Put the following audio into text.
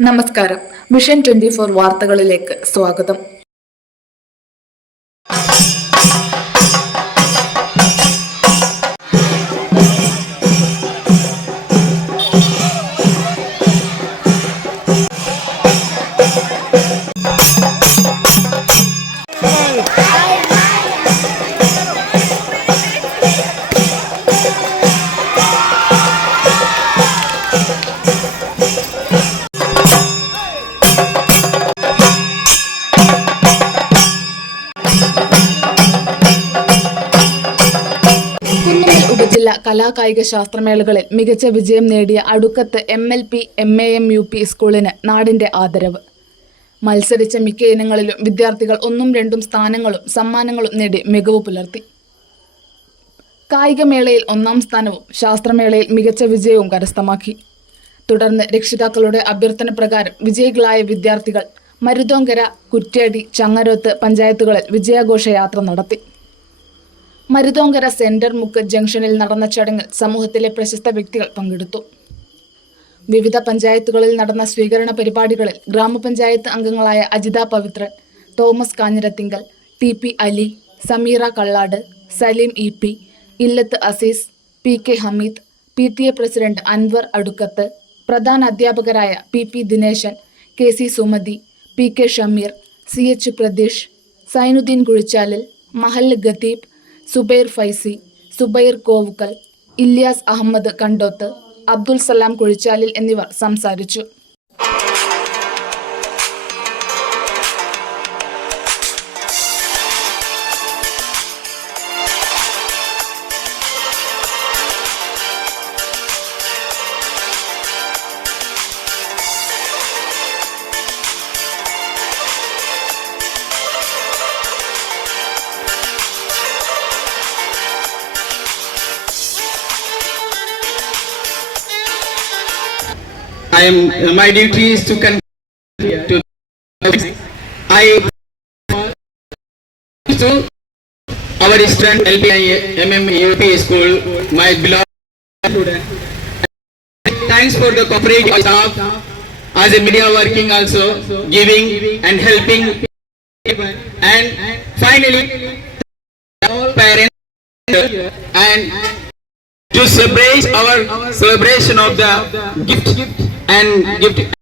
നമസ്കാരം. Mission twenty four വാർത്തകളിലേക്ക് സ്വാഗതം. കുന്നുമ്മൽ കലാകായിക ശാസ്ത്രമേളകളിൽ മികച്ച വിജയം നേടിയ Adukkath M L P M A M U P സ്കൂളിന് നാടിന്റെ ആദരവ്. മത്സരിച്ച മിക്ക ഇനങ്ങളിലും വിദ്യാർത്ഥികൾ ഒന്നും രണ്ടും സ്ഥാനങ്ങളും സമ്മാനങ്ങളും നേടി മികവ് പുലർത്തി. കായികമേളയിൽ ഒന്നാം സ്ഥാനവും ശാസ്ത്രമേളയിൽ മികച്ച വിജയവും കരസ്ഥമാക്കി. തുടർന്ന് രക്ഷിതാക്കളുടെ അഭ്യർത്ഥന പ്രകാരം വിജയികളായ വിദ്യാർത്ഥികൾ മരുതോങ്കര കുറ്റ്യാടി ചങ്ങരോത്ത് പഞ്ചായത്തുകളിൽ വിജയാഘോഷയാത്ര നടത്തി. മരുതോങ്കര സെന്റർ മുക്ക് ജംഗ്ഷനിൽ നടന്ന ചടങ്ങിൽ സമൂഹത്തിലെ പ്രശസ്ത വ്യക്തികൾ പങ്കെടുത്തു. വിവിധ പഞ്ചായത്തുകളിൽ നടന്ന സ്വീകരണ പരിപാടികളിൽ ഗ്രാമപഞ്ചായത്ത് അംഗങ്ങളായ Ajitha Pavithran Thomas Kanjirathinkal T P Ali Sameera Kallad Saleem E P Illath Azeez P K Hameed P T A president Anwar Adukkath പ്രധാന അധ്യാപകരായ P P Dineshan K C Sumathi P K Shameer C H Pratheesh Sainuddeen Kuzhichalil Mahal ഖതീബ് സുബൈർ ഫൈസി സുബൈർ കോവുക്കൽ ഇല്യാസ് അഹമ്മദ് കണ്ടോത്ത് അബ്ദുൽ സലാം കുഴിച്ചാലിൽ എന്നിവർ സംസാരിച്ചു. I am, uh, my duty is to con- to, I to our Eastern LBI MMUP school, my beloved student. Thanks for the cooperative staff as a media working also, giving and helping. And finally, all parents and to celebrate our celebration of the gift and give